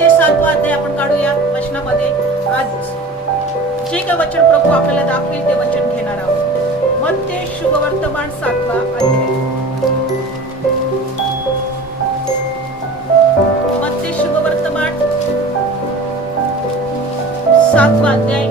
मत्ते 7वा अध्याय आपण काढूया वचनामध्ये. आज जे काही वचन प्रभू आपल्याला दाखवेल ते वचन घेणार आहोत. मत्ते शुभवर्तमान 7वा अध्याय. मत्ते शुभवर्तमान 7वा अध्याय.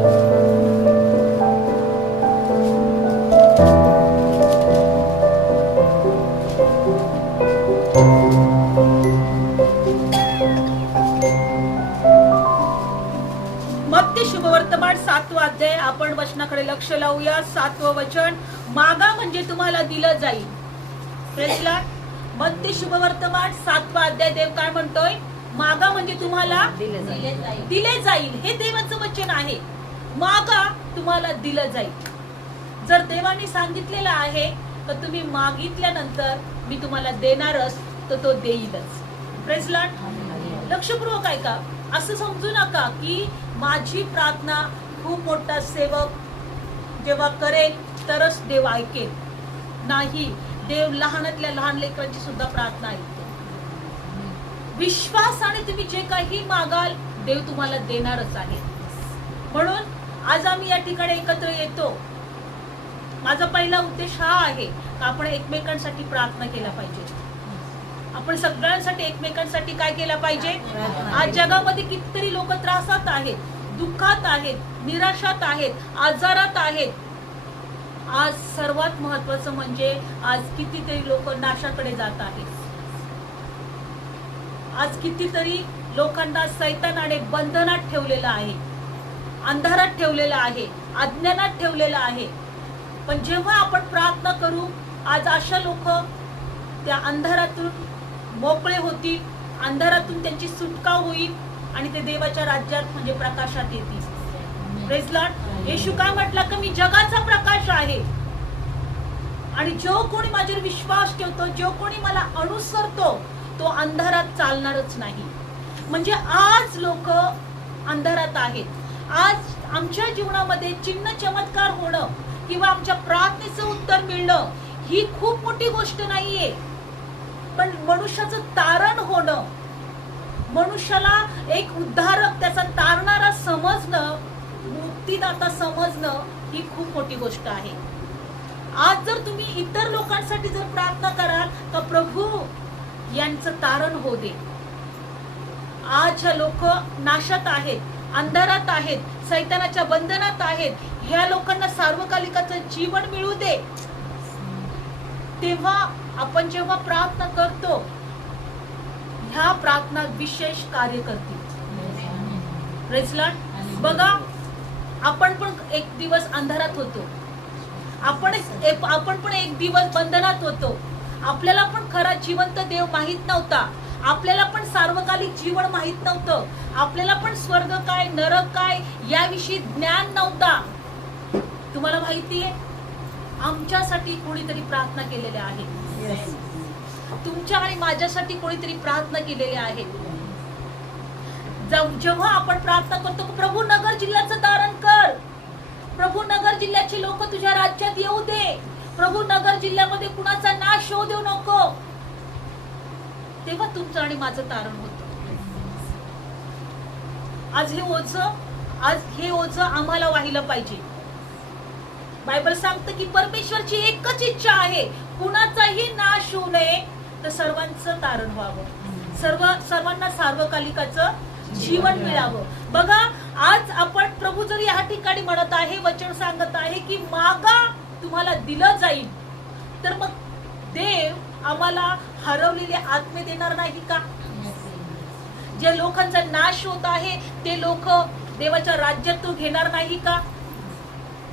मत्ते शुभवर्तमान 7वा अध्याय. आपण वचनाकडे लक्ष लावूया. 7वं वचन, मागा म्हणजे तुम्हाला दिलं जाईल. Praise Lord. मत्ते शुभवर्तमान 7वा अध्याय. देव काय म्हणतोय? मागा म्हणजे तुम्हाला दिले जाईल. हे देवाचं वचन आहे. मागा तुम्हाला दिलं जाईल. जर देवाने सांगितलेलं आहे तर तुम्ही मागितल्यानंतर मी तुम्हाला देणारच, तर तो देईलच. Praise Lord. लक्षपूर्वक ऐका. असं समजू नका की माझी प्रार्थना खूप मोठा सेवक जेव्हा करेल तरच देव ऐकेल. नाही, देव लहानातल्या लहान लेकरांची सुद्धा प्रार्थना ऐकतो. विश्वासाने तुम्ही जे काही मागाल देव तुम्हाला देणारच आहे. म्हणून आज आम्ही या ठिकाणी एकत्र येतो. माझा पहिला उद्देश हा आहे की आपण एकमेकांसाठी प्रार्थना केला पाहिजे. आपण सगळ्यांसाठी एकमेकांसाठी काय केलं पाहिजे. आज जगामध्ये कितीतरी लोक त्रासात आहेत, दुःखात आहेत, निराशात आहेत, आजारात आहेत. आज सर्वात महत्वाचं म्हणजे आज कितीतरी लोक नाशाकडे जात आहेत. आज कितीतरी लोकांना सैतानाने बंधनात ठेवलेलं आहे, अंधारात ठेवलेलं आहे, अज्ञानात ठेवलेलं आहे. पण जेव्हा आपण प्रार्थना करू, आज अशा लोक त्या अंधारातून मोकळे होतील, अंधारातून त्यांची सुटका होईल आणि ते देवाच्या राज्यात म्हणजे प्रकाशात येतील. Praise Lord. येशू काय म्हटलं की मी जगाचा प्रकाश आहे आणि जो कोणी माझ्यावर विश्वास ठेवतो, जो कोणी मला अनुसरतो, तो अंधारात चालणारच नाही. म्हणजे आज लोक अंधारात आहेत. आज आमच्या जीवनामध्ये चिन्ह चमत्कार होणं किंवा आमच्या प्रार्थनेचं उत्तर मिळणं ही खूप मोठी गोष्ट नाहीये. पण मनुष्याचं तारण होणं, मनुष्याला एक उद्धारक, त्याचा तारणारा समजणं, मुक्तीदाता समजणं ही खूप मोठी गोष्ट आहे. आज जर तुम्ही इतर लोकांसाठी जर प्रार्थना कराल तर प्रभू यांचं तारण हो दे. आज ह्या लोक नाशात आहेत, अंधारात आहेत, सैतानाच्या बंधनात आहेत. ह्या लोकांना सार्वकालिकाचं जीवन मिळू दे. तेव्हा आपण जेव्हा प्रार्थना करतो, ह्या प्रार्थना विशेष कार्य करतील. Praise Lord. बघा, आपण पण एक दिवस अंधारात होतो, आपण पण एक दिवस बंधनात होतो. आपल्याला पण खरा जिवंत देव माहित नव्हता. आपल्याला पण सार्वकालिक जीवन माहित नव्हतं. आपल्याला पण स्वर्ग काय, नरक काय याविषयी ज्ञान नव्हता. तुम्हाला माहितीये, आमच्यासाठी कोणीतरी प्रार्थना केलेल्या आहे. तुमच्या आणि माझ्यासाठी कोणीतरी प्रार्थना केलेल्या आहे. जेव्हा आपण प्रार्थना करतो, प्रभू नगर जिल्ह्याचं तारण कर, प्रभू नगर जिल्ह्याची लोक तुझ्या राज्यात येऊ दे, प्रभू नगर जिल्ह्यामध्ये कुणाचा नाश होऊ देऊ नको, तेव्हा तुमचं आणि माझं तारण होतं. आज हे ओझं आम्हाला वाहिलं पाहिजे. बायबल सांगतं की परमेश्वरची एकच इच्छा आहे, कुणाचाही नाश होऊ नये, तर सर्वांचं तारण व्हावं, सर्वांना सार्वकालिकाचं जीवन मिळावं. बघा, आज आपण प्रभू जर या ठिकाणी म्हणत आहे, वचन सांगत आहे की मागा तुम्हाला दिलं जाईल, तर मग देव आम्हाला हरवलेले आत्मे देणार नाही का? जे लोकांचा नाश होत आहे ते लोक देवाच्या राज्यात तो घेणार नाही का?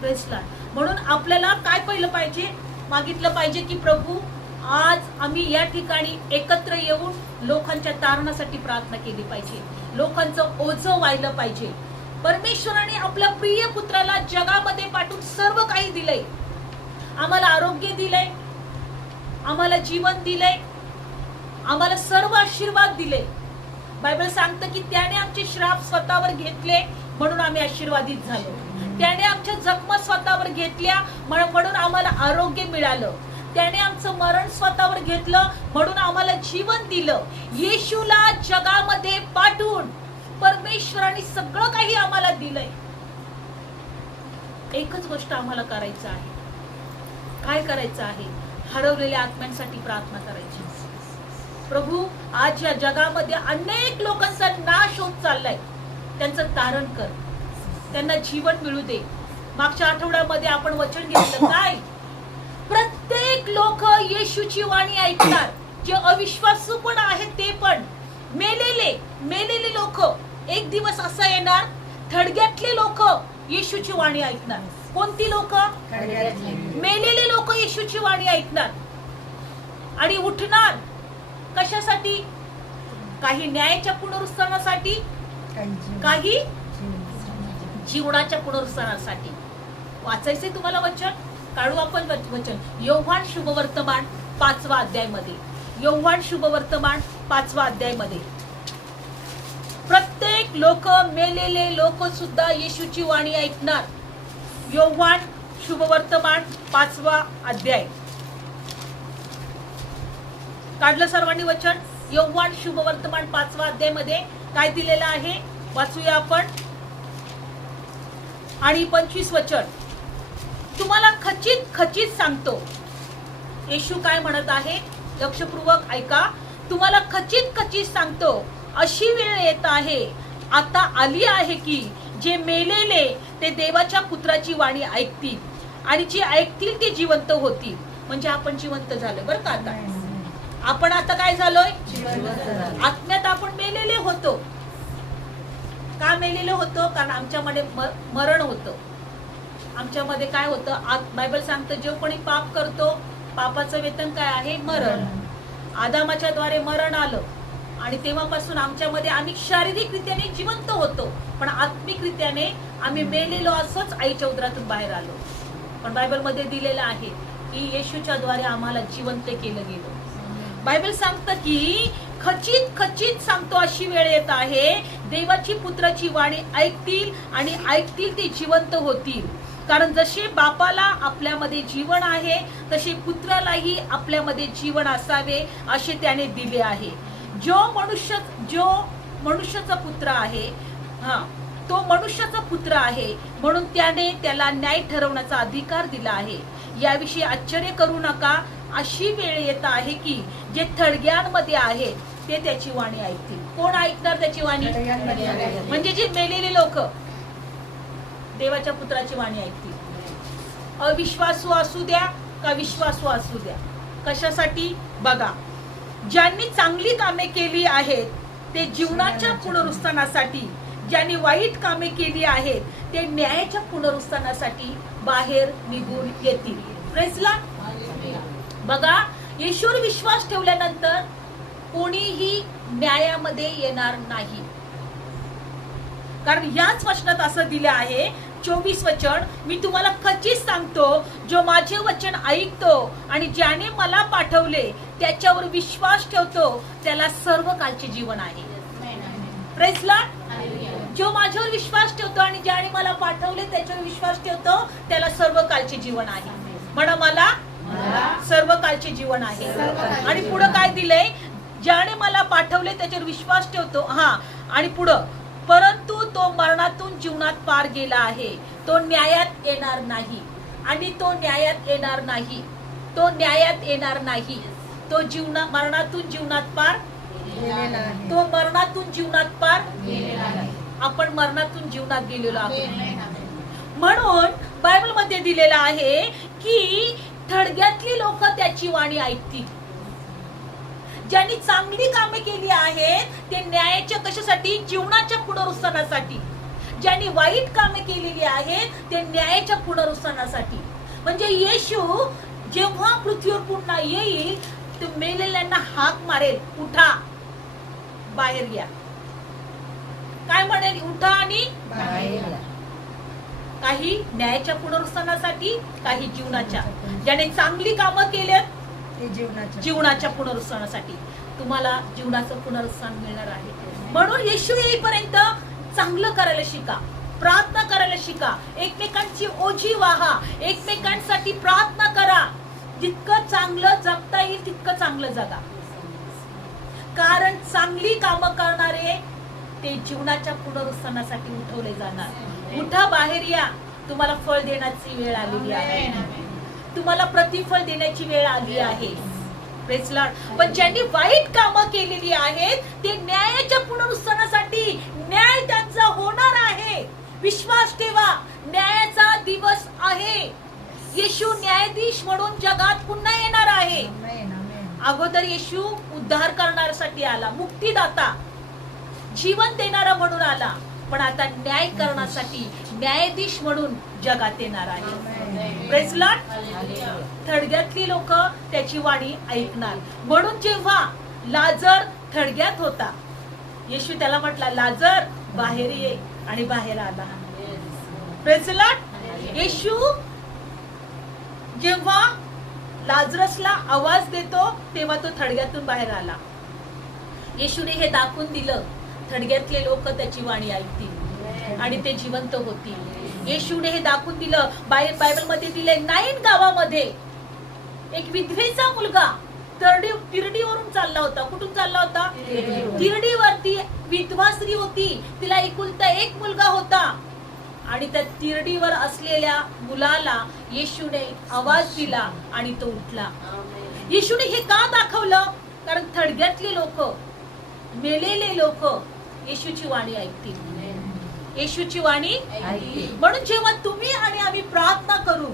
Praise Lord. म्हणून आपल्याला काय पहिलं पाहिजे, मागितलं पाहिजे की प्रभू आज आम्ही या ठिकाणी एकत्र येऊन लोकांच्या तारणासाठी प्रार्थना केली पाहिजे, लोकांचं ओझं वाहिलं पाहिजे. परमेश्वराने आपल्या प्रिय पुत्राला जगामध्ये पाठवून सर्व काही दिलंय. आम्हाला आरोग्य दिलंय, आम्हाला जीवन दिलंय, आम्हाला सर्व आशीर्वाद दिले. बायबल सांगतं की त्याने आमचे श्राप स्वतःवर घेतले म्हणून आम्ही आशीर्वादित झालो. त्याने आमच्या जखमा स्वतःवर घेतल्या म्हणून आम्हाला आरोग्य मिळालं. त्याने आमचं मरण स्वतःवर घेतलं म्हणून आम्हाला जीवन दिलं. येशूला जगामध्ये पाठवून परमेश्वराने सगळं काही आम्हाला दिलंय. एकच गोष्ट आम्हाला करायचं आहे. काय करायचं आहे? हरवलेल्या आत्म्यांसाठी प्रार्थना करायची. प्रभू, आज या जगामध्ये अनेक लोकांचा नाश होत चाललाय. त्यांचं तारण कर, त्यांना जीवन मिळू दे. मागच्या आठवड्यामध्ये आपण वचन घेतलं काय? प्रत्येक लोक येशूची वाणी ऐकणार. जे अविश्वासू पण आहेत ते पण, मेलेले लोक. एक दिवस असा येणार, थडग्यातले लोक येशूची वाणी ऐकणार. कोणती लोक? मेलेले लोक येशूची वाणी ऐकणार आणि उठणार. कशासाठी? काही न्यायाच्या पुनरुत्थानासाठी, काही जीवनाच्या पुनरुत्थानासाठी. वाचायचंय तुम्हाला वचन? काढू आपण वचन. योहान शुभवर्तमान 5वा अध्यायमध्ये. योहान शुभवर्तमान 5वा अध्यायमध्ये प्रत्येक लोक, मेलेले लोक सुद्धा येशूची वाणी ऐकणार. योहान शुभवर्तमान 5वा अध्याय. काढलं सर्वांनी वचन? योहान शुभवर्तमान 5वा अध्याय मध्ये काय दिलेलं आहे वाचूया आपण. आणि 25 वचन. तुम्हाला खचित सांगतो. येशू काय म्हणत आहे? लक्षपूर्वक ऐका. तुम्हाला खचित सांगतो, अशी वेळ येत आहे, आता आली आहे की जे मेलेले ते देवाच्या पुत्राची वाणी ऐकतील आणि जे ऐकतील ते जिवंत होतील. म्हणजे आपण जिवंत झालो बरं का. आता आपण आता काय झालोय? आत्म्यात आपण मेलेले होतो. का मेलेले होतो? कारण आमच्यामध्ये मरण होतं. आमच्यामध्ये काय होतं? बायबल सांगतं, जो कोणी पाप करतो पापाचं वेतन काय आहे? मरण. आदामाच्या द्वारे मरण आलं आणि तेव्हापासून आमच्यामध्ये आम्ही शारीरिकरित्याने जिवंत होतो, पण आत्मिकरित्याने आम्ही मेलेलो असंच आईच्या उदरातून बाहेर आलो. पण बायबल मध्ये दिलेलं आहे की येशूच्या द्वारे आम्हाला जिवंत केलं गेलं. बायबल सांगतं की खचित सांगतो, अशी वेळ येत आहे, देवाची पुत्राची वाणी ऐकतील आणि ऐकतील ते जिवंत होतील. कारण जसे बापाला आपल्यामध्ये जीवन आहे तसे पुत्रालाही आपल्यामध्ये जीवन असावे असे त्याने दिले आहे. जो मनुष्याचा पुत्र आहे, तो मनुष्याचा पुत्र आहे, म्हणून त्याने त्याला न्याय ठरवण्याचा अधिकार दिला आहे. याविषयी आश्चर्य करू नका. अशी वेळ येत आहे की जे थडग्यांमध्ये आहेत ते त्याची वाणी ऐकतील. कोण ऐकणार त्याची वाणी? म्हणजे जे मेलेले लोक देवाच्या पुत्राची वाणी ऐकतील. अविश्वासू असू द्या का विश्वासू असू द्या. कशासाठी? बघा, ज्यांनी चांगली कामे केली आहेत ते जीवनाच्या पुनरुत्थानासाठी, ज्यांनी वाईट कामे केली आहेत ते न्यायाच्या पुनरुत्थानासाठी बाहेर निघून येतील. Praise Lord. बघा, येशूवर विश्वास ठेवल्यानंतर कोणीही न्यायामध्ये येणार नाही. कारण याच वचनात असं दिलं आहे, 24 वचन, मी तुम्हाला खचित सांगतो, जो माझे वचन ऐकतो आणि ज्याने मला पाठवले त्याच्यावर विश्वास ठेवतो त्याला सर्व कालचे जीवन आहे. Praise Lord. जो माझ्यावर विश्वास ठेवतो आणि ज्याने मला पाठवले त्याच्यावर विश्वास ठेवतो त्याला सर्व कालचे जीवन आहे. म्हणा, मला सर्व कालचे जीवन आहे. आणि पुढे काय दिलंय? ज्याने मला पाठवले त्याच्यावर विश्वास ठेवतो. आणि पुढं, परंतु तो मरणातून जीवनात पार गेला आहे, तो न्यायात येणार नाही. आणि तो न्यायात येणार नाही, तो न्यायात येणार नाही. तो मरणातून जीवनात पार, तो मरणातून जीवनात पार. आपण मरणातून जीवनात गेलेलो आहोत. म्हणून बायबल मध्ये दिलेलं आहे की थडग्यातली लोक त्याची वाणी ऐकतील. ज्यांनी चांगली कामे केली आहेत ते न्यायाच्या कशासाठी? जीवनाच्या पुनरुत्थानासाठी. ज्यांनी वाईट कामे केलेली आहेत ते न्यायाच्या पुनरुत्थानासाठी. म्हणजे येशू जेव्हा पृथ्वीवर पुन्हा येईल ते मेलेल्यांना हाक मारेल, उठा, बाहेर या. काय म्हणेल? उठा आणि बाहेर या. काही न्यायाच्या पुनरुत्थानासाठी, काही जीवनाच्या. ज्याने चांगली कामं केलेत जीवनाच्या पुनरुत्थानासाठी. तुम्हाला जीवनाचं पुनरुत्थान मिळणार आहे. म्हणून येशू येईपर्यंत चांगलं करायला शिका, प्रार्थना करायला शिका, एकमेकांची ओझी वाहा, एकमेकांसाठी प्रार्थना करा. जितकं चांगलं जगता येईल तितकं चांगलं जगा. कारण चांगली कामं करणारे ते जीवनाच्या पुनरुत्थानासाठी उठवले जाणार. उठा, बाहेर या, तुम्हाला फळ देण्याची वेळ आलेली आहे, तुम्हाला प्रतिफळ देण्याची वेळ आली आहे. Praise Lord. पण ज्यांनी वाईट कामं केलेली आहेत ते न्यायाच्या पुनरुत्थानासाठी न्याय त्यांचा होणार आहे. विश्वास ठेवा, न्यायाचा दिवस आहे. येशू न्यायाधीश म्हणून जगात पुन्हा येणार आहे. अगोदर येशू उद्धार करण्यासाठी आला, मुक्तीदाता, जीवन देणारा म्हणून आला, पण आता न्याय करण्यासाठी न्यायाधीश म्हणून जगात येणार आहे. Praise Lord. थडग्यातली लोक त्याची वाणी ऐकणार. म्हणून जेव्हा लाजर थडग्यात होता, येशू त्याला म्हटला, लाजर बाहेर ये, आणि बाहेर आला. Praise Lord. येशू जेव्हा लाजरसला आवाज देतो तेव्हा तो थडग्यातून बाहेर आला. येशूने हे दाखवून दिलं, थडग्यातले लोक त्याची वाणी ऐकतील आणि ते जिवंत होतील. येशूने हे दाखवून दिलं. बायबलमध्ये दिले, नाईन गावामध्ये एक विधवेचा मुलगा तिरडीवरून चालला होता. कुठून चालला होता? तिरडीवरती. विधवा स्त्री होती, तिला एकुलता एक मुलगा होता, आणि त्या तिरडीवर असलेल्या मुलाला येशूने आवाज दिला आणि तो उठला. येशूने हे का दाखवलं? कारण थडग्यातले लोक, मेलेले लोक येशूची वाणी ऐकतील, येशूची वाणी ऐकतील. म्हणून जेव्हा तुम्ही आणि आम्ही प्रार्थना करू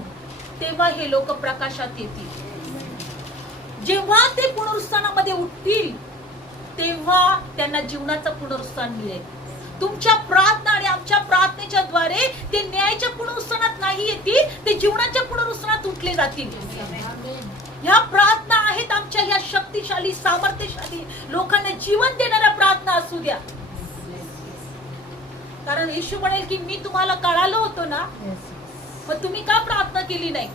तेव्हा हे लोक प्रकाशात येतील. जेव्हा ते पुनरुत्थानामध्ये उठतील तेव्हा त्यांना जीवनाचं पुनरुत्थान मिळेल. तुमच्या प्रार्थना आणि आमच्या प्रार्थनेच्या द्वारे ते न्यायाच्या पुनरुत्थानात नाही येतील, ते जीवनाच्या पुनरुत्थानात उठले जातील. ह्या प्रार्थना आहेत आमच्या, ह्या शक्तिशाली, सामर्थ्यशाली, लोकांना जीवन देणाऱ्या प्रार्थना असू द्या. कारण येशू म्हणेल की मी तुम्हाला कळालो होतो ना, मग तुम्ही का प्रार्थना केली नाही?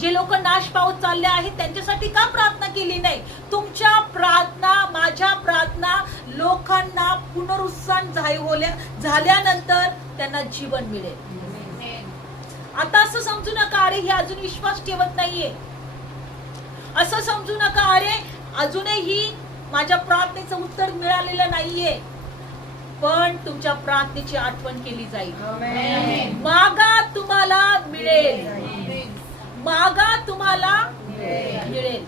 जे लोक नाश पावत चालले आहेत त्यांच्यासाठी का प्रार्थना केली नाही? तुमच्या प्रार्थना, माझ्या प्रार्थना लोकांना पुनरुत्थान झाल्यानंतर त्यांना जीवन मिळेल. आता असं समजू नका अरे हे अजून विश्वास ठेवत नाहीये, असं समजू नका अरे अजूनही माझ्या प्रार्थनेचं उत्तर मिळालेलं नाहीये. पण तुमच्या प्रार्थनेची आठवण केली जाईल. मागा तुम्हाला मिळेल, मागा तुम्हाला मिळेल.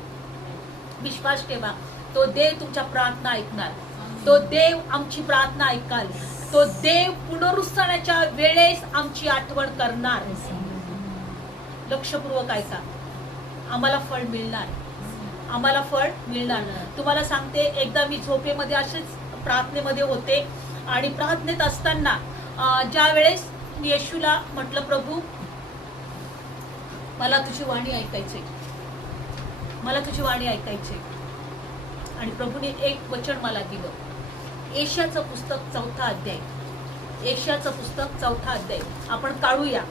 विश्वास ठेवा, तो देव तुमच्या प्रार्थना ऐकणार, तो देव आमची प्रार्थना ऐकाल, तो देव पुनरुत्थानाच्या वेळेस आमची आठवण करणार. लक्षपूर्वक ऐका, आम्हाला फळ मिळणार, आम्हाला फळ मिळणार. तुम्हाला सांगते, एकदा मी झोपेमध्ये असेच प्रार्थनेमध्ये होते आणि प्रार्थनेत असताना ज्या वेळेस मी येशूला म्हटलं, प्रभू मला तुझी वाणी ऐकायची, मला तुझी वाणी ऐकायची. आणि प्रभूने एक वचन मला दिलं, एशियाचं पुस्तक 4था अध्याय, एशियाचं पुस्तक 4था अध्याय आपण काढूया.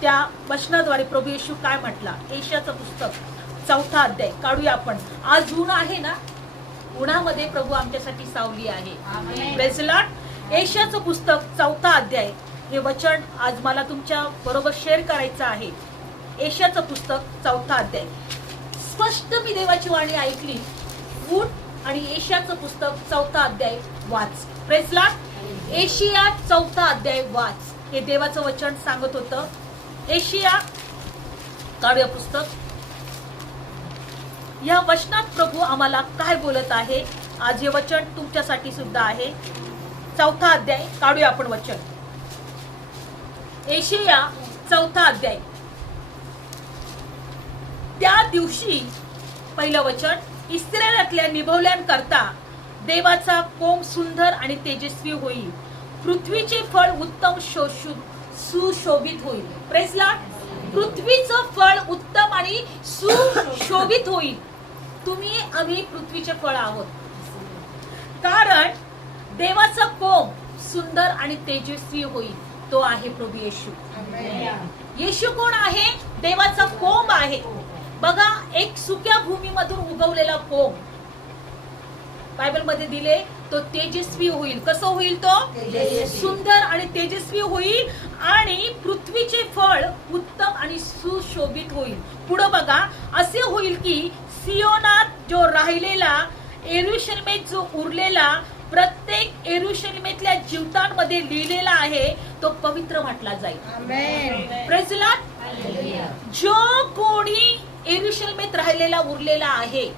त्या वचनाद्वारे प्रभू येशू काय म्हटला, एशियाचं पुस्तक 4था अध्याय काढूया आपण. आज ऊन आहे ना, उन्हामध्ये प्रभू आमच्यासाठी सावली आहे. Praise Lord. एशियाचं पुस्तक 4था अध्याय हे वचन आज मला तुमच्या बरोबर शेअर करायचं आहे. एशियाचं पुस्तक 4था अध्याय. स्पष्ट मी देवाची वाणी ऐकली, उठ आणि एशियाचं पुस्तक 4था अध्याय वाच. Praise lord. एशिया 4था अध्याय वाच, हे देवाचं वचन सांगत होतं. एशिया काढूया पुस्तक. या वचनात प्रभू आम्हाला काय बोलत आहे, आज हे वचन तुमच्यासाठी सुद्धा आहे. 4था अध्याय काढूया आपण वचन. एशिया 4था अध्याय. त्या दिवशी, पहिलं वचन, इस्रायलातल्या निभवल्यांकरता देवाचा कोंब सुंदर आणि तेजस्वी होईल, पृथ्वीचे फळ उत्तम सुशोभित होईल. Praise Lord. पृथ्वीचं फळ उत्तम आणि सुशोभित होईल. तुम्ही आम्ही पृथ्वीचे फळ आहोत, कारण देवाचा कोंब सुंदर आणि तेजस्वी होईल, तो आहे प्रभू येशू. येशू कोण आहे? देवाचा कोंब आहे. बघा, एक सुक्या भूमीमधून उगवलेला कोंब बायबलमध्ये दिले, तो तेजस्वी होईल. कसं होईल? तो सुंदर आणि तेजस्वी होईल आणि पृथ्वीचे फळ उत्तम आणि सुशोभित होईल. पुढे बघा, असे होईल की सियोनात जो राहिलेला, यरूशलेमेत जो उरलेला प्रत्येक यरूशलेमेतल्या जीवितांमध्ये लिहिलेला आहे तो पवित्र म्हटला जाईल. Praise the Lord. जो कोणी यरूशलेमेत राहिलेला उरलेला आहे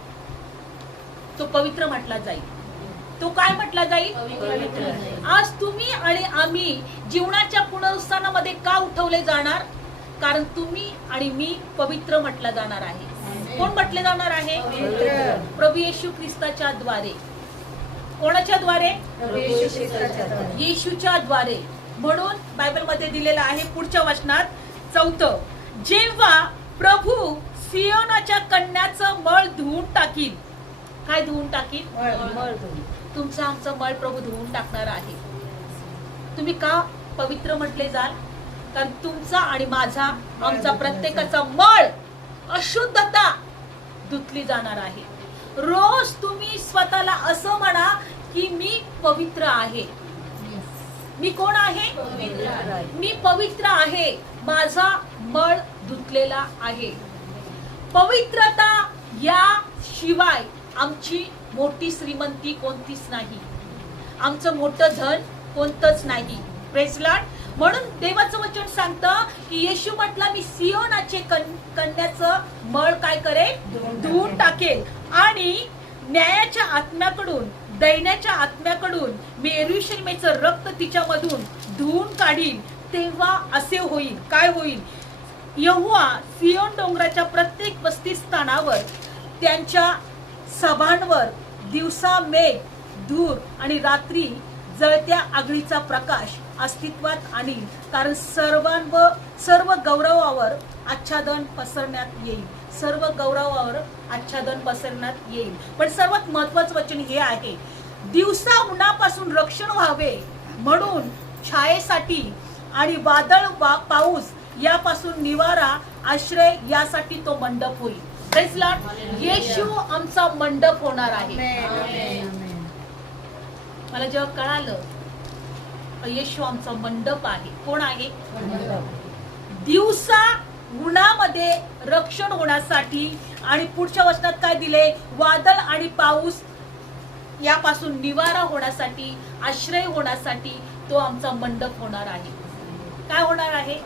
तो पवित्र म्हटला जाईल. तो काय म्हटला जाईल? आज तुम्ही आणि आम्ही जीवनाच्या पुनरुत्थानामध्ये का उठवले जाणार? कारण तुम्ही आणि मी पवित्र म्हटला जाणार आहे. कोण म्हटले जाणार आहे? प्रभू येशू ख्रिस्ताच्या द्वारे. कोणाच्या द्वारे? येशूच्या द्वारे. म्हणून बायबल मध्ये दिलेलं आहे पुढच्या वचनात 4, जेव्हा प्रभू सियोनाच्या कन्याचं मळ धुवून टाकील. काय धुवून टाकील? तुमचा आमचा मळ प्रभू धुवून टाकणार आहे. तुम्ही का पवित्र म्हटले जाल? कारण तुमचा आणि माझा, आमचा प्रत्येकाचा मळ, अशुद्धता धुतली जाणार आहे. रोज तुम्ही स्वतःला असं म्हणा की मी पवित्र आहे. मी कोण आहे? मी पवित्र आहे. माझा मळ धुतलेला आहे. पवित्रता या शिवाय आमची मोठी श्रीमंती कोणतीच नाही. आमचं मोठं धन कोणतंच नाही. Praise the Lord. म्हणून देवाचं वचन सांगतं की येशू म्हटला मी सियोनाचे कन्याचं मळ काय करेल? धुवून टाकेल आणि न्यायाच्या आत्म्याकडून, दैन्याच्या आत्म्याकडून मी यरूशलेमेचं रक्त तिच्यामधून धुवून काढीन. तेव्हा असे होईल. काय होईल? यहोवा सियोन डोंगराच्या प्रत्येक वस्तीस्थानावर, त्यांच्या सभांवर दिवसा मेघ, धूर आणि रात्री जळत्या आगळीचा प्रकाश अस्तित्वात आणील. कारण सर्व गौरवावर आच्छादन पसरण्यात येईल. सर्व गौरवावर आच्छादन पसरण्यात येईल. पण सर्वात महत्वाचं वचन हे आहे, दिवसा उन्हापासून रक्षण व्हावे म्हणून छायेसाठी आणि वादळ पाऊस यापासून निवारा, आश्रय यासाठी तो मंडप होईल. Praise the Lord. येशू आमचा मंडप होणार आहे. मला जेव्हा कळालं येशू आमचा मंडप आहे. कोण आहे? दिवसा उन्हामध्ये रक्षण होण्यासाठी आणि पुढच्या वचनात काय दिले? वादळ आणि पाऊस यापासून निवारा होण्यासाठी, आश्रय होण्यासाठी तो आमचा मंडप होणार आहे. काय होणार आहे?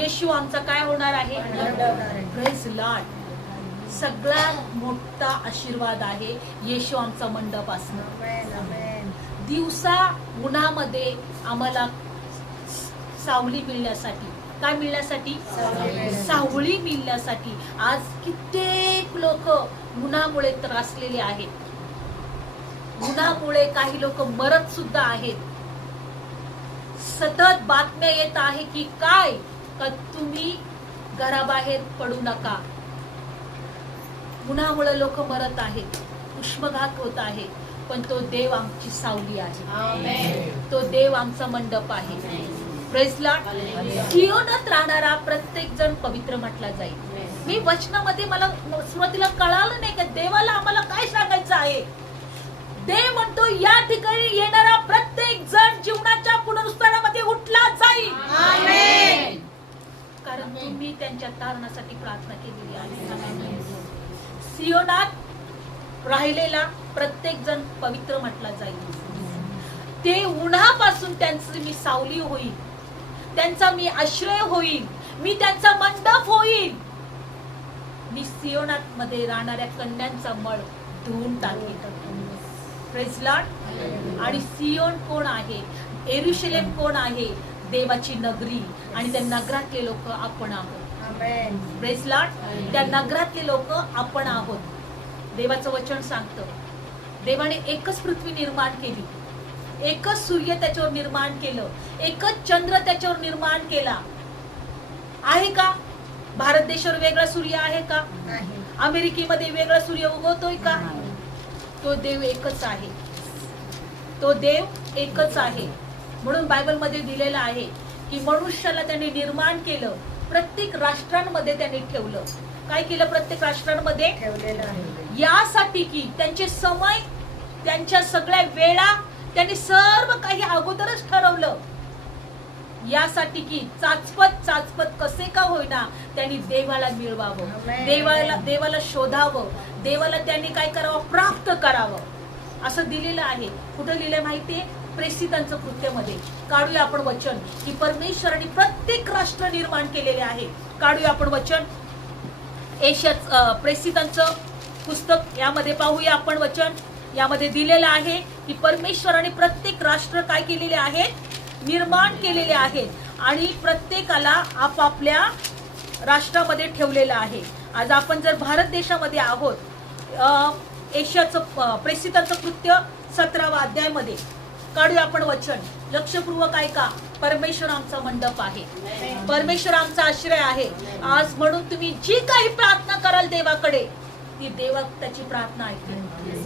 येशू आमचा काय होणार आहे? Praise the Lord. सगळ्यात मोठा आशीर्वाद आहे येशू आमचा मंडप असणं. दिवसा उन्हामध्ये आम्हाला सावली मिळण्यासाठी, काय मिळण्यासाठी? सावली मिळण्यासाठी. आज कित्येक लोक उन्हामुळे त्रासलेले आहेत. उन्हामुळे काही लोक मरत सुद्धा आहेत. सतत बातम्या येत आहे की काय का तुम्ही घराबाहेर पडू नका. उन्हामुळे लोक मरत आहेत, उष्माघात होत आहे. पण तो देव आमची सावली आहे. तो देव आमचा मंडप आहे. Praise the Lord. सियोनात राहणारा प्रत्येक जण पवित्र म्हटला जाईल. मी वचनामध्ये मला सुरुवातीला कळालं नाही का देवाला आम्हाला काय सांगायचं आहे. देव म्हणतो या ठिकाणी येणारा प्रत्येक जण जीवनाच्या पुनरुत्थानामध्ये उठला जाईल. आमेन. कारण तुम्ही त्यांच्या तारणासाठी प्रार्थना केलेली आहे. सियोनात राहिलेला प्रत्येक जण पवित्र म्हटला जाईल. ते उन्हापासून त्यांची मी सावली होईल, त्यांचा मी आश्रय होईल, मी त्यांचा मंडप होईल. मी सियोनात मध्ये राहणाऱ्या कन्यांचा मळ धुवून टाकेन. Praise the Lord. आणि सियोन कोण आहे? यरूशलेम कोण आहे? देवाची नगरी. आणि त्या नगरातले लोक आपण आहोत. Praise the Lord. त्या नगरातले लोक आपण आहोत. देवाचं वचन सांगतं देवाने एकच पृथ्वी निर्माण केली, एकच सूर्य त्याच्यावर निर्माण केलं, एकच चंद्र त्याच्यावर निर्माण केला. आहे का भारत देशावर वेगळा सूर्य आहे का? अमेरिकेमध्ये वेगळा सूर्य उगवतोय का? तो देव एकच आहे. तो देव एकच आहे. म्हणून बायबल मध्ये दिलेलं आहे की मनुष्याला त्याने निर्माण केलं, प्रत्येक राष्ट्रांमध्ये त्याने ठेवलं. काय केलं? प्रत्येक राष्ट्रांमध्ये ठेवलेलं आहे. यासाठी की त्यांचे समय, त्यांच्या सगळ्या वेळा त्यांनी सर्व काही अगोदरच ठरवलं. यासाठी की चाचपत कसे का होईना त्यांनी देवाला मिळवावं, देवाला शोधावं, देवाला त्यांनी काय करावं? प्राप्त करावं. असं दिलेलं आहे. कुठं लिहिलंय माहितीये? प्रेषितांचं कृत्यामध्ये. काढूया आपण वचन की परमेश्वराने प्रत्येक राष्ट्र निर्माण केलेले आहे. काढूया आपण वचन प्रेषितांचं पुस्तक, यामध्ये पाहूया आपण वचन. यामध्ये दिलेलं आहे की परमेश्वराने प्रत्येक राष्ट्र काय केलेले आहेत? निर्माण केलेले आहेत आणि प्रत्येकाला आपापल्या राष्ट्रामध्ये ठेवलेलं आहे. आज आपण जर भारत देशामध्ये आहोत, प्रेषितांचं कृत्य 17वा अध्यायामध्ये काढूया आपण वचन. लक्षपूर्वक ऐका. परमेश्वर आमचा मंडप आहे, परमेश्वर आमचा आश्रय आहे. आज म्हणून तुम्ही जी काही प्रार्थना कराल देवाकडे, ती देव त्याची प्रार्थना ऐकते.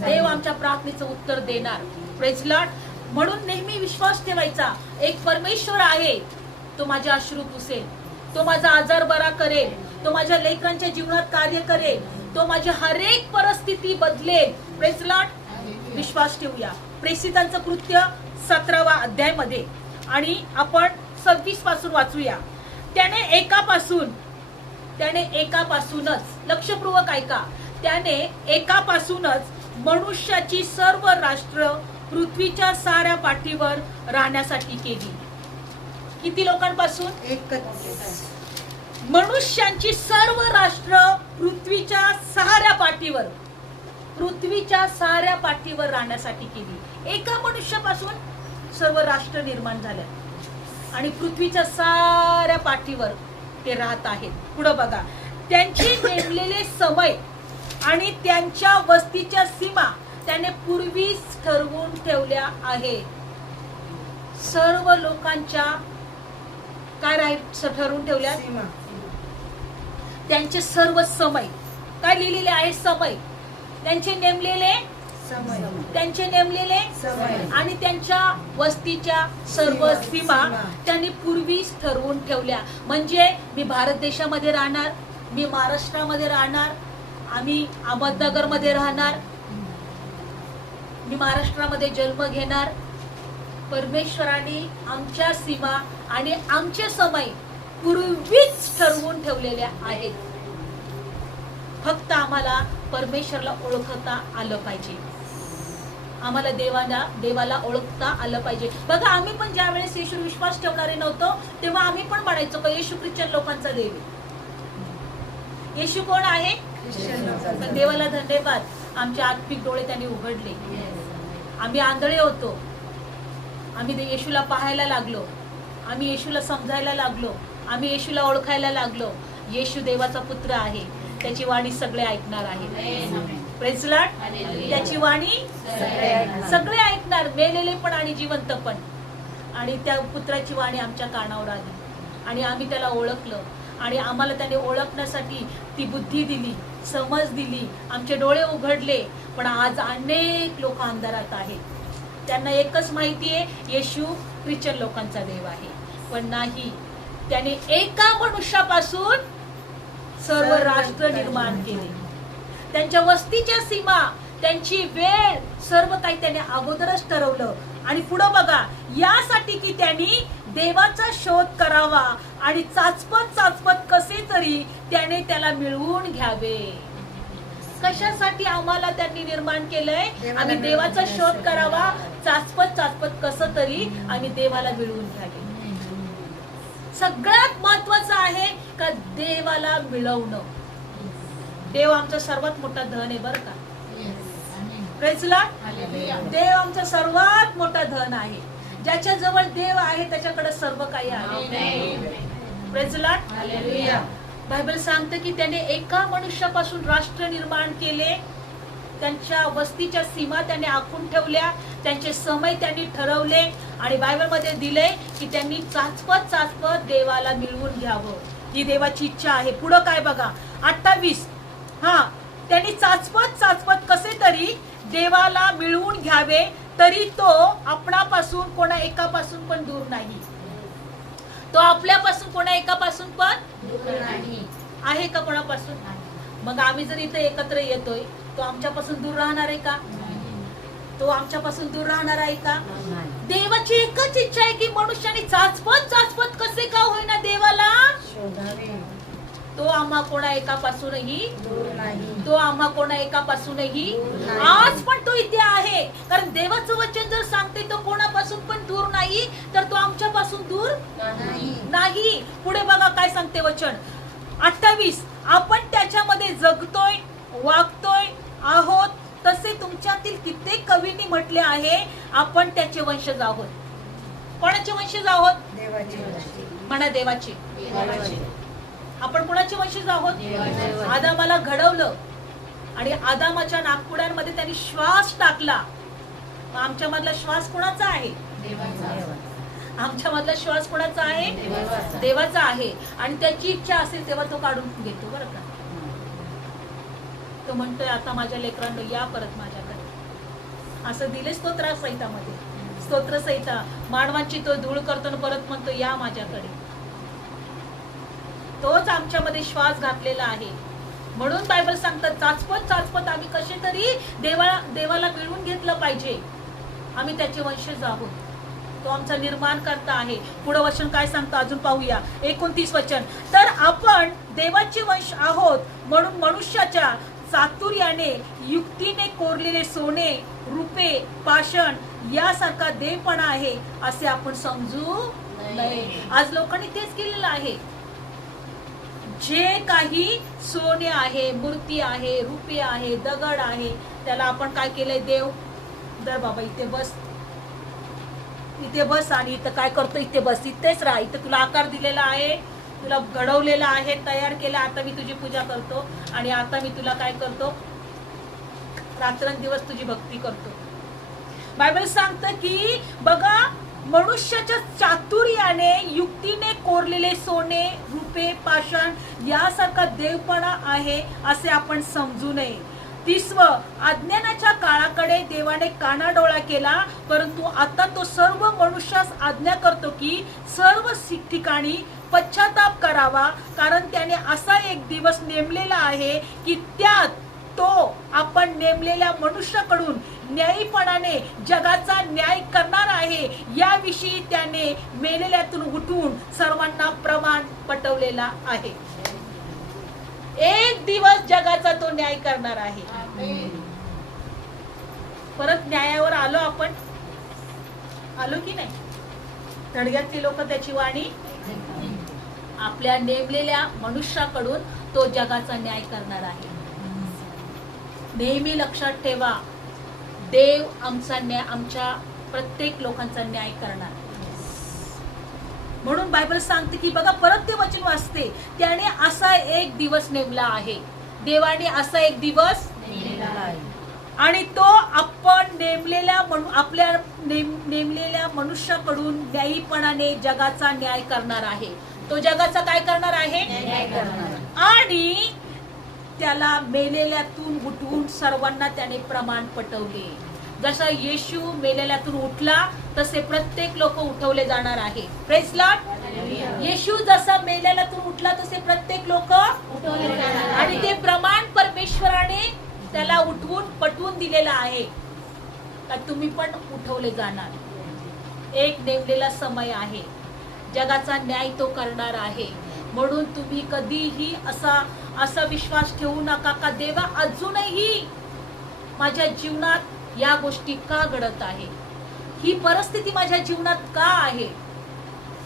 देव आमच्या प्रार्थनेचं उत्तर देणार. Praise Lord. म्हणून नेहमी विश्वास ठेवायचा, एक परमेश्वर आहे, तो माझे अश्रू पुसेल, तो माझा आजार बरा करेल, तो माझ्या लेकरांच्या जीवनात कार्य करेल, तो माझी हरेक परिस्थिती बदलेल. Praise Lord. विश्वास ठेवूया. प्रेषितांचं कृत्य 17वा अध्यायामध्ये आणि आपण 26 पासून वाचूया. त्याने एकापासूनच लक्षपूर्वक ऐका, त्याने एकापासूनच मनुष्याची सर्व राष्ट्र पृथ्वीच्या साऱ्या पाठीवर राहण्यासाठी केली. किती लोकांपासून? मनुष्यांची सर्व राष्ट्र पृथ्वीच्या साऱ्या पाठीवर राहण्यासाठी केली. एका मनुष्यापासून सर्व राष्ट्र निर्माण झाले आणि पृथ्वीच्या साऱ्या पाठीवर ते राहत आहेत. पुढे बघा. त्यांचे नेमलेले समय आणि त्यांच्या वस्तीच्या सीमा त्याने पूर्वीच ठरवून ठेवल्या आहेत. सर्व लोकांच्या काय ठरवून ठेवल्या? त्यांचे सर्व समय काय लिहिलेले आहे? समय. त्यांचे नेमलेले आणि त्यांच्या वस्तीच्या सर्व सीमा त्यांनी पूर्वीच ठरवून ठेवल्या. म्हणजे मी भारत देशामध्ये राहणार, मी महाराष्ट्रामध्ये राहणार, आम्ही अहमदनगरमध्ये राहणार, मी महाराष्ट्रामध्ये जन्म घेणार. परमेश्वराने आमच्या सीमा आणि आमचे समय पूर्वीच ठरवून ठेवलेल्या आहेत. फक्त आम्हाला परमेश्वराला ओळखता आलं पाहिजे. आम्हाला देवाला ओळखता आलं पाहिजे. बघा, आम्ही पण ज्या वेळेस येशू विश्वास ठेवणारे नव्हतो, तेव्हा आम्ही पण म्हणायचो का येशू ख्रिश्चन लोकांचा देव. येशू कोण आहे? पण देवाला धन्यवाद, आमचे आत्मिक डोळे त्यांनी उघडले. आम्ही आंधळे होतो, आम्ही येशूला पाहायला लागलो, आम्ही येशूला समजायला लागलो, आम्ही येशूला ओळखायला लागलो. येशू देवाचा पुत्र आहे, त्याची वाणी सगळे ऐकणार आहे. Praise Lord. त्याची वाणी सगळे ऐकणार, मेलेले पण आणि जिवंत पण. आणि त्या पुत्राची वाणी आमच्या कानावर आली आणि आम्ही त्याला ओळखलं आणि आम्हाला त्याने ओळखण्यासाठी ती बुद्धी दिली, समज दिली, आमचे डोळे उघडले. पण आज अनेक लोक अंधारात आहेत. त्यांना एकच माहिती आहे, येशू ख्रिश्चन लोकांचा देव आहे. पण नाही, त्याने एका मनुष्यापासून सर्व राष्ट्र निर्माण केले. त्यांच्या वस्तीच्या सीमा, त्यांची वेळ, सर्व काही त्याने अगोदरच ठरवलं. आणि पुढे बघा, यासाठी की त्यांनी देवाचा शोध करावा आणि चाचपत कसे तरी त्याने त्याला मिळवून घ्यावे. कशासाठी आम्हाला त्यांनी निर्माण केलंय? आम्ही देवाचा शोध करावा, चाचपत कसं तरी आम्ही देवाला मिळवून घ्यावे. सगळ्यात महत्वाचं आहे का देवाला मिळवणं. देव आमचा सर्वात मोठा धन आहे बरं का. Praise Lord. देव आमचा सर्वात मोठा धन आहे. ज्याच्या जवळ देव आहे त्याच्याकडे सर्व काही आहे. Praise Lord. बायबल सांगते की त्याने एका मनुष्यापासून राष्ट्र निर्माण केले. त्यांच्या वस्तीच्या सीमा त्याने आखून ठेवल्या, त्यांचे समय त्यांनी ठरवले आणि बायबल मध्ये दिले की त्यांनी चाचपत देवाला मिळवून घ्यावं. ही देवाची इच्छा आहे. पुढे काय बघा, 28. त्यांनी चाचपत कसे तरी देवाला मिळवून घ्यावे, तरी तो आपणापासून कोणा एकापासून पण दूर नाही. तो आपल्यापासून कोणा एकापासून पण दूर नाही आहे का? कोणापासून? मग आम्ही जर इथे एकत्र येतोय, तो आमच्यापासून दूर राहणार आहे का? तो आमच्यापासून दूर राहणार आहे का? देवाची एकच इच्छा आहे की मनुष्याने चाचपत कसे का होईना देवाला शोधावे. तो आम्हा कोणा एकापासूनही दूर नाही. तो आम्हा कोणा एकापासूनही आज पण तो इथे आहे. तर तो आमच्यापासून दूर नाही. पुढे बघा काय सांगते वचन 28. आपण त्याच्यामध्ये जगतोय, वागतोय आहोत, तसे तुमच्यातील कित्येक कवींनी म्हटले आहे आपण त्याचे वंशज आहोत. कोणाचे वंशज आहोत? म्हणा देवाचे. आपण कोणाचे वंशज आहोत? आदामाला घडवलं आणि आदामाच्या नाकपुड्यांमध्ये त्यांनी श्वास टाकला. आमच्या मधला श्वास कोणाचा आहे? आमच्या मधला श्वास कोणाचा आहे? देवाचा आहे. आणि त्याची इच्छा असेल तेव्हा तो काढून घेतो बरं का. तो म्हणतोय आता माझ्या लेकरांना या परत माझ्याकडे, असं दिले स्तोत्रसहितामध्ये. स्तोत्रसहिता मानवांची तो धूळ करतो आणि परत म्हणतो या माझ्याकडे. तोच आमच्यामध्ये श्वास घातलेला आहे. म्हणून बायबल सांगतात चाचपत चाचपत आम्ही कसे तरी देवाला मिळवून घेतलं पाहिजे. आम्ही त्याचे वंशज आहोत. तो आमचा निर्माण करता आहे. पुढे वचन काय सांगतं अजून पाहूया. 29 वचन. तर आपण देवाचे वंश आहोत म्हणून मनुष्याच्या चातुर्याने युक्तीने कोरलेले सोने, रुपे, पाषाण यासारखा देवपणा आहे असे आपण समजू नये. आज लोकांनी तेच केलेलं आहे. जे काही सोने आहे, मूर्ती आहे, रुपये आहे, दगड आहे, त्याला आपण काय केलंय? देव. दर बाबा इथे बस, इथे बस आणि इथं काय करतो? इथे बस, इथेच राहा. इथं तुला आकार दिलेला आहे, तुला घडवलेला आहे, तयार केला. आता मी तुझी पूजा करतो आणि आता मी तुला काय करतो? रात्रंदिवस तुझी भक्ती करतो. बायबल सांगतं की बघा मनुष्याच्या चातुर्याने युक्तीने कोरलेले सोने, रुपे, पाषाण यासारखा देवपणा आहे असे आपण समजू नये. 30. अज्ञानाच्या काळाकडे देवाने कानाडोळा केला, परंतु आता तो सर्व मनुष्यास आज्ञा करतो की सर्व ठिकाणी पश्चाताप करावा, कारण त्याने असा एक दिवस नेमलेला आहे की त्यात तो आपण नेमलेल्या मनुष्याकडून न्यायीपणाने जगाचा न्याय करणार आहे. याविषयी त्याने मेलेल्यातून उठून सर्वांना प्रमाण पटवलेला आहे. एक दिवस जगाचा तो न्याय करणार आहे. परत न्यायावर आलो आपण, आलो की नाही? थडग्यातली लोक त्याची वाणी आपल्या नेमलेल्या मनुष्याकडून तो जगाचा न्याय करणार आहे. नेहमी लक्षात ठेवा, देव आमचा न्याय, आमच्या प्रत्येक लोकांचा न्याय करणार. म्हणून बायबल सांगते की बघा परत ते वचन वाचते, त्याने असा एक दिवस नेमला आहे. देवाने असा एक दिवस नेमलेला आहे आणि तो आपण नेमलेल्या आपल्या नेमलेल्या मनुष्याकडून न्यायीपणाने जगाचा न्याय करणार आहे. तो जगाचा काय करणार आहे? न्याय करणार. आणि त्याला मेलेल्यातून उठवून सर्वांना त्याने प्रमाण पटवले. जसा येशू मेलेल्यातून उठला तसे प्रत्येक लोक उठवले जाणार आहे. Praise Lord. येशू जसा मेलेल्यातून उठला तसे प्रत्येक लोक उठवले जाणार आणि ते प्रमाण परमेश्वराने त्याला उठवून पटवून दिलेला आहे का तुम्ही पण उठवले जाणार. एक नेमलेला समय आहे, जगाचा न्याय तो करणार आहे. म्हणून तुम्ही कधीही असा विश्वास ठेवू नका का देवा अजूनही माझ्या जीवनात या गोष्टी का घडत आहे, ही परिस्थिती माझ्या जीवनात का आहे.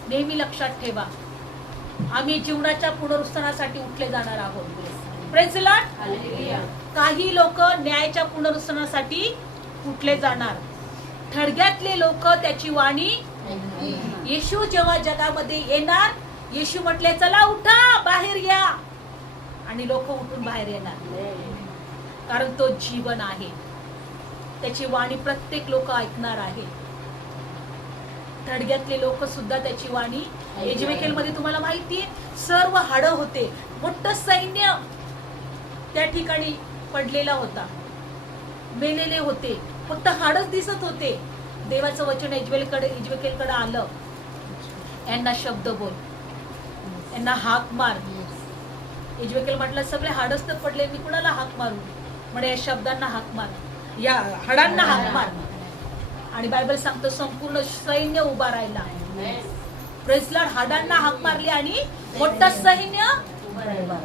नेहमी लक्षात ठेवा, आम्ही जीवनाच्या पुनरुत्थानासाठी उठले जाणार आहोत. Praise Lord. काही लोक न्यायाच्या पुनरुत्थानासाठी उठले जाणार. थडग्यातले लोक त्याची वाणी. येशू जेव्हा जगामध्ये येणार, येशू म्हटले चला उठा बाहेर या, आणि लोक उठून बाहेर येणार, कारण तो जीवन आहे. त्याची वाणी प्रत्येक लोक ऐकणार आहे. थडग्यातले लोक सुद्धा त्याची वाणी. एजबेकेल मध्ये तुम्हाला माहितीये सर्व हाडं होते, मोठं सैन्य त्या ठिकाणी पडलेला होता, मेलेले होते, फक्त हाडच दिसत होते. देवाचं वचन एजबेकेलकडे आलं, यांना शब्द बोल, यांना हाक मार. एजबेकेल म्हटलं सगळे हाडच तर पडले, मी कुणाला हाक मारू? म्हणजे या शब्दांना हाक मार, या हाडांना हाक मार. आणि बायबल सांगतो संपूर्ण सैन्य उभा राहिला. Praise Lord. हाडांना हाक मारली आणि मोठं सैन्य उभं राहिलं.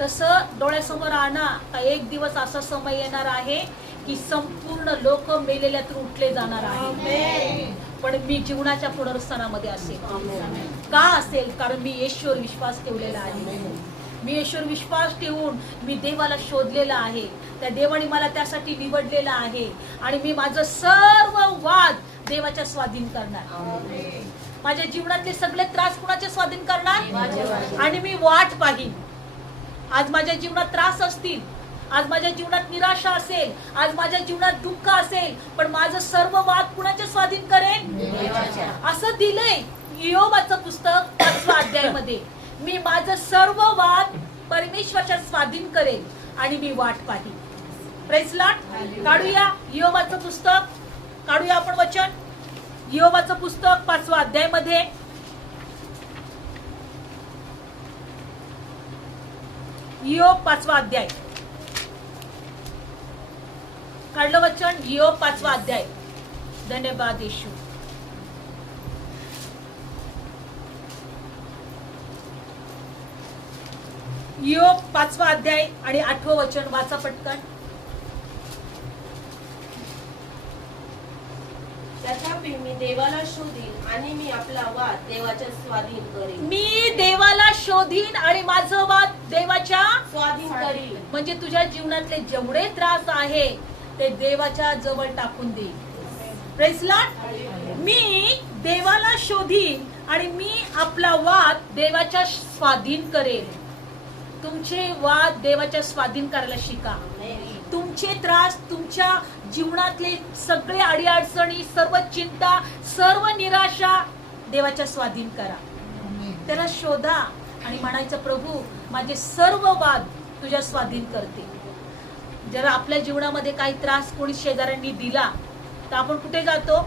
तसं डोळ्यासमोर आणा का एक दिवस असा समय येणार आहे की संपूर्ण लोक मेलेल्यातून उठले जाणार आहे. पण मी जीवनाच्या पुनरुत्थानामध्ये असेल. का असेल? कारण मी येशूवर विश्वास ठेवलेला आहे. मी येशूवर विश्वास ठेवून मी देवाला शोधलेला आहे. त्या देवाने मला त्यासाठी निवडलेलं आहे आणि मी माझं सर्व वाद देवाच्या स्वाधीन करणार. माझ्या जीवनातले सगळे त्रास कुणाचे स्वाधीन करणार? आणि मी वाट पाहीन. आज माझ्या जीवनात त्रास असतील, आज माझ्या जीवनात निराशा असेल, आज माझ्या जीवनात दुःख असेल, पण माझं सर्व वाद कुणाचे स्वाधीन करेन? असं दिलंय योबाचं पुस्तक 5व्या अध्यायामध्ये. मी माझं सर्व वाद परमेश्वराच्या स्वाधीन करेन आणि मी वाट पाहीन. Praise Lord. काढूया योबाचं पुस्तक, काढूया आपण वचन. योबाचं पुस्तक 5व्या अध्यायामध्ये योब 5वा अध्याय. काढलं वचन. योब 5वा अध्याय. धन्यवाद येशू. योब 5वा अध्याय आणि 8वं वचन वाचा पटकन. तथापि मी देवाला शोधीन आणि मी आपला वाद देवाच्या स्वाधीन करीन. मी देवाला शोधीन आणि माझं वाद देवाच्या स्वाधीन करीन. म्हणजे तुझ्या जीवनातले जेवढे त्रास आहे ते देवाच्या जवळ टाकून दे. Praise Lord. मी देवाला शोधीन आणि मी आपला वाद देवाच्या स्वाधीन करेन. तुमचे वाद देवाच्या स्वाधीन करायला शिका. तुमचे त्रास, तुमच्या जीवनातले सगळे अडीअडचणी, सर्व चिंता, सर्व निराशा देवाच्या स्वाधीन करा. त्याला शोधा आणि म्हणायचं, प्रभू माझे सर्व वाद तुझ्या स्वाधीन करते. जर आपल्या जीवनामध्ये काही त्रास कोणी शेजाऱ्यांनी दिला तर आपण कुठे जातो?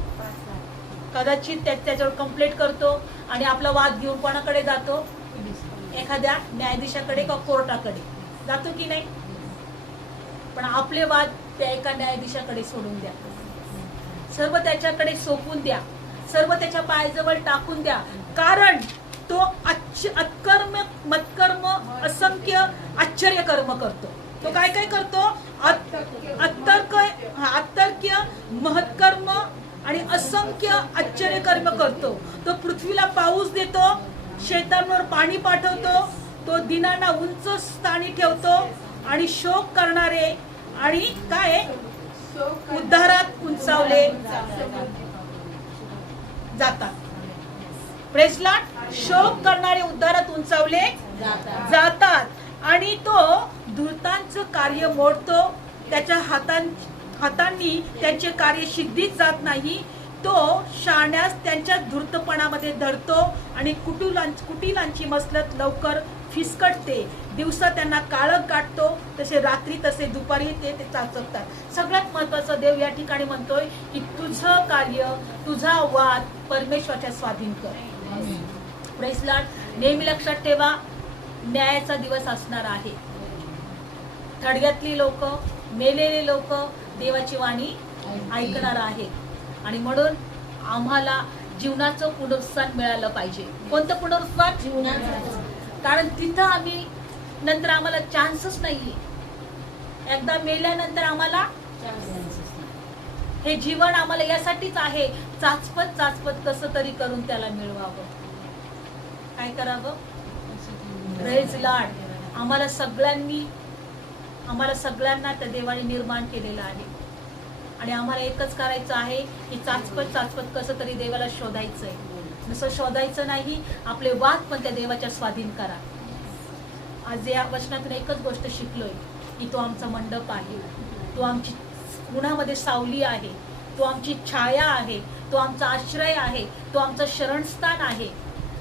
कदाचित त्याच्यावर कंप्लेंट करतो आणि आपला वाद घेऊन कोणाकडे जातो? एखाद्या न्यायाधीशाकडे का कोर्टाकडे जातो की नाही? पण आपले वाद त्या एका न्यायाधीशाकडे सोडून द्या. सर्व त्याच्याकडे सोपवून द्या. सर्व त्याच्या पायाजवळ टाकून द्या. कारण तो अत्कर्म, मत्कर्म, असंख्य आश्चर्य कर्म करतो. तो काय काय करतो? अतर्क्य, महत्कर्म आणि असंख्य आश्चर्य कर्म करतो. तो पृथ्वीला पाऊस देतो, शेतांवर पाणी पाठवतो, तो दिनांना उंच स्थानी ठेवतो आणि शोक करणारे आणि काय उद्धारात उंचावले जातात. Praise Lord. शोक करणारे उद्धारात उंचावले जातात आणि तो धूर्तांचं कार्य मोडतो. त्याच्या हातांनी त्यांचे कार्य सिद्धीत जात नाही. तो शाण्यास त्यांच्या धूर्तपणामध्ये धरतो आणि कुटिलांची मसलत लवकर फिसकटते. दिवसा त्यांना काळक गाठतो, तसे रात्री तसे दुपारी ते चाचपतात. सगळ्यात महत्वाचं देव या ठिकाणी म्हणतोय की तुझं कार्य, तुझा वाद परमेश्वराच्या स्वाधीन कर. Praise Lord. नेहमी लक्षात ठेवा, न्यायाचा दिवस असणार आहे. थडग्यातली लोक, मेलेले लोक देवाची वाणी ऐकणार आहेत आणि म्हणून आम्हाला जीवनाचं पुनरुत्थान मिळालं पाहिजे. कोणतं पुनरुत्थान? जीवनाचं. कारण तिथं आम्ही नंतर आम्हाला चान्सच नाहीये. एकदा मेल्यानंतर आम्हाला हे जीवन आम्हाला यासाठीच आहे, चाचपत कसं तरी करून त्याला मिळवावं. काय करावं? Praise Lord. आम्हाला सगळ्यांना त्या देवाने निर्माण केलेलं आहे आणि आम्हाला एकच करायचं आहे की चाचपत कसं तरी देवाला शोधायचंय. नुसतं शोधायचं नाही, आपले वाद पण त्या देवाच्या स्वाधीन करा. आज या वचनातून एकच गोष्ट शिकलोय की तो आमचा मंडप आहे, तो आमची उन्हामध्ये सावली आहे, तो आमची छाया आहे, तो आमचा आश्रय आहे, तो आमचं शरणस्थान आहे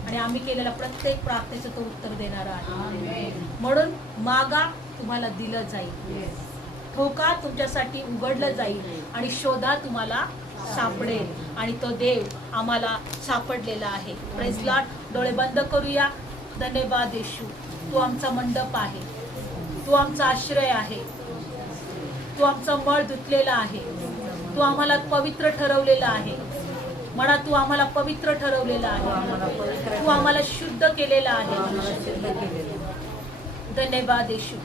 आणि आम्ही केलेल्या प्रत्येक प्रार्थनेचं तो उत्तर देणारा आहे. म्हणून मागा, तुम्हाला दिलं जाईल. ठोका, तुमच्यासाठी उघडलं जाईल आणि शोधा, तुम्हाला सापडेल. आणि तो देव आम्हाला सापडलेला आहे. Praise Lord. डोळे बंद करूया. धन्यवाद येशू. तू आमचा मंडप आहे, तू आमचा आश्रय आहे, तू आमचा मळ धुतलेला आहे, तू आम्हाला पवित्र ठरवलेला आहे. म्हणा, तू आम्हाला पवित्र ठरवलेला आहे, तू आम्हाला शुद्ध केलेला आहे. धन्यवाद येशू.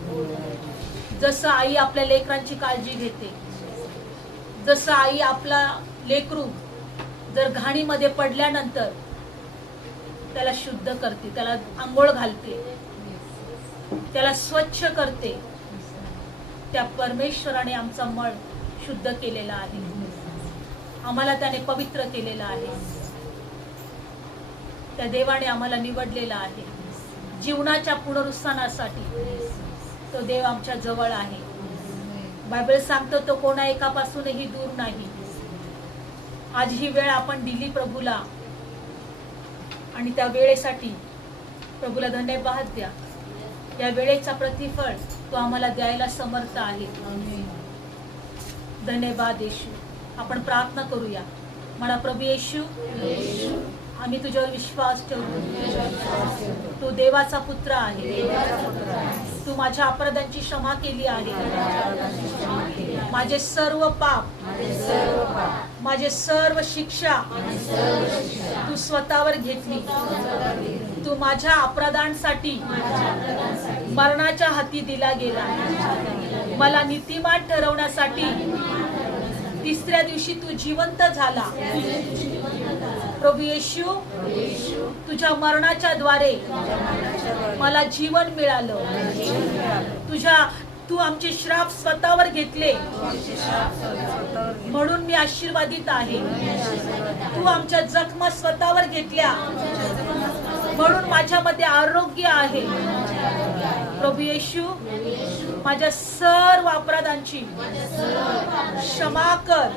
जसं आई आपल्या लेकरांची काळजी घेते, जसं आई आपला लेकरू जर घाणीमध्ये पडल्यानंतर त्याला शुद्ध करते, त्याला आंघोळ घालते, त्याला स्वच्छ करते. त्या परमेश्वराने आमचा मळ शुद्ध केलेला आहे, आम्हाला त्याने पवित्र केलेला आहे. त्या देवाने आम्हाला निवडलेला आहे जीवनाच्या पुनरुत्थानासाठी. तो देव आमच्या जवळ आहे. बायबल सांगतो तो कोणा एकापासूनही दूर नाही. आज ही वेळ आपण दिली प्रभूला आणि त्या वेळेसाठी प्रभूला धन्यवाद द्या. या वेळेचा प्रतिफळ तो आम्हाला द्यायला समर्थ आहे. धन्यवाद येशू. आपण प्रार्थना करूया. म्हणा, प्रभू येशू, आम्ही तुझ्यावर विश्वास ठेवतो. तू देवाचा पुत्र आहे. तू माझ्या अपराधांची क्षमा केली आहे. माझे सर्व पाप, माझे सर्व शिक्षा तू स्वतःवर घेतली. तू माझ्या अपराधांसाठी मरणाच्या हाती दिला गेला. मला नीतिमान ठरवण्यासाठी तिसऱ्या दिवशी तू जिवंत झाला. प्रभू येशू, तुझ्या मरणाच्या द्वारे मला जीवन मिळालं. तू आमचे श्राप स्वतःवर घेतले म्हणून मी आशीर्वादित आहे. तू आमच्या जखमा स्वतःवर घेतल्या म्हणून माझ्यामध्ये आरोग्य आहे. प्रभू येशू, माझ्या सर्व अपराधांची क्षमा कर.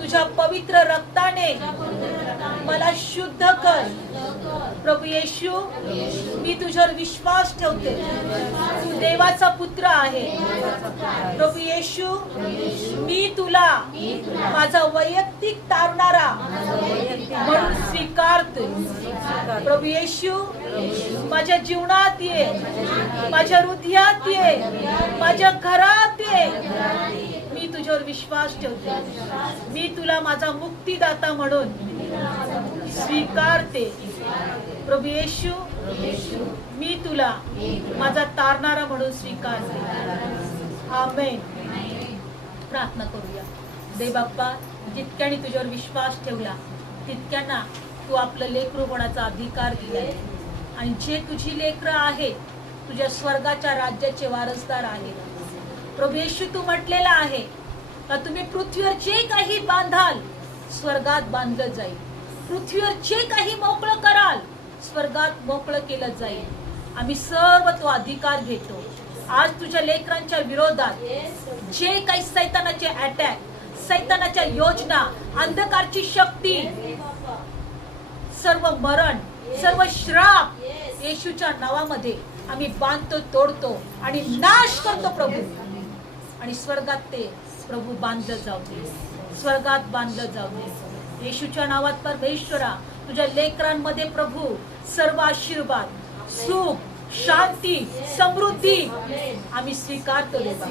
तुझ्या पवित्र रक्ताने मला शुद्ध कर. प्रभू येशू, मी तुझ्यावर विश्वास ठेवते. तू देवाचा पुत्र आहे. प्रभू येशू, मी तुला माझा वैयक्तिक तारणारा म्हणून स्वीकारते. प्रभू येशू, माझ्या जीवनात ये, माझ्या हृदयात ये, माझ्या घरात ये. मी तुझ्यावर विश्वास ठेवते. मी तुला माझा मुक्तीदाता म्हणून स्वीकारते. प्रभू येशू, मी तुला माझा तारणारा म्हणून स्वीकारते. आमेन. प्रार्थना करूया. दे बाप्पा, जितक्याने तुझ्यावर विश्वास ठेवला तितक्यांना तू आपलं लेकरू होण्याचा अधिकार दिलाय. आणि जे तुझी लेकरं आहेत तुझ्या स्वर्गाच्या राज्याचे वारसदार आहेत. प्रभू येशू, तू म्हटलेला आहे का तुम्ही पृथ्वीवर जे काही बांधाल स्वर्गात बांधलं जाईल. पृथ्वीवर जे काही मोकळं कराल स्वर्गात मोकळं केलं जाईल. आम्ही सर्व तो अधिकार घेतो. आज तुझ्या लेकरांच्या विरोधात जे काही सैतानाचे अटॅक, सैतानाच्या योजना, अंधकारची शक्ती, सर्व मरण, सर्व श्राप येशूच्या नावामध्ये आम्ही बांधतो, तोडतो आणि नाश करतो प्रभू. आणि स्वर्गात ते प्रभू बांधलं जाऊ दे, स्वर्गात बांधलं जाऊ दे. येशूच्या नावात परमेश्वरा, तुझ्या लेकरांमध्ये प्रभू सर्व आशीर्वाद, सुख, शांती, समृद्धी आम्ही स्वीकारतो देवा.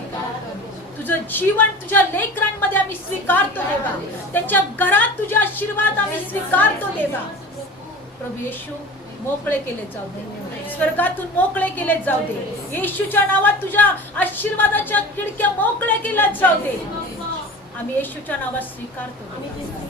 तुझं जीवन तुझ्या लेकरांमध्ये आम्ही स्वीकारतो देवा. त्यांच्या घरात तुझे आशीर्वाद आम्ही स्वीकारतो देवा. प्रभू येशू, मोकळे केले जाऊ दे, स्वर्गातून मोकळे केले जाऊ दे. येशूच्या नावात तुझ्या आशीर्वादाच्या खिडक्या मोकळ्या केल्या जाऊ दे. आम्ही येशूच्या नावात स्वीकारतो.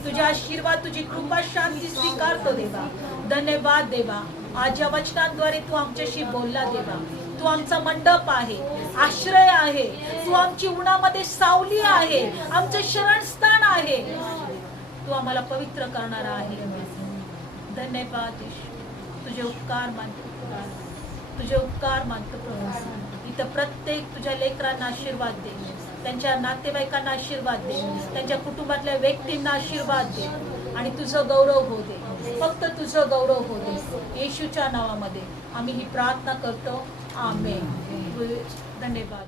तुझ्या आशीर्वाद, तुझी कृपा, शांती स्वीकारतो देवा. धन्यवाद देवा. आज या वचनांद्वारे तू आमच्याशी बोलला देवा. तू आमचा मंडप आहे, आश्रय आहे. तू आमची उन्हामध्ये सावली आहे, आमचं शरणस्थान आहे. तू आम्हाला पवित्र करणारा आहे. धन्यवाद येशू. तुझे उपकार मानतो, तुझे उपकार मानतो प्रभू. इथं प्रत्येक तुझ्या लेकरांना आशीर्वाद दे, त्यांच्या नातेवाईकांना आशीर्वाद दे, त्यांच्या कुटुंबातल्या व्यक्तींना आशीर्वाद दे आणि तुझं गौरव होऊ दे. फक्त तुझं गौरव होऊ दे. येशूच्या नावामध्ये आम्ही ही प्रार्थना करतो. आमेन. धन्यवाद.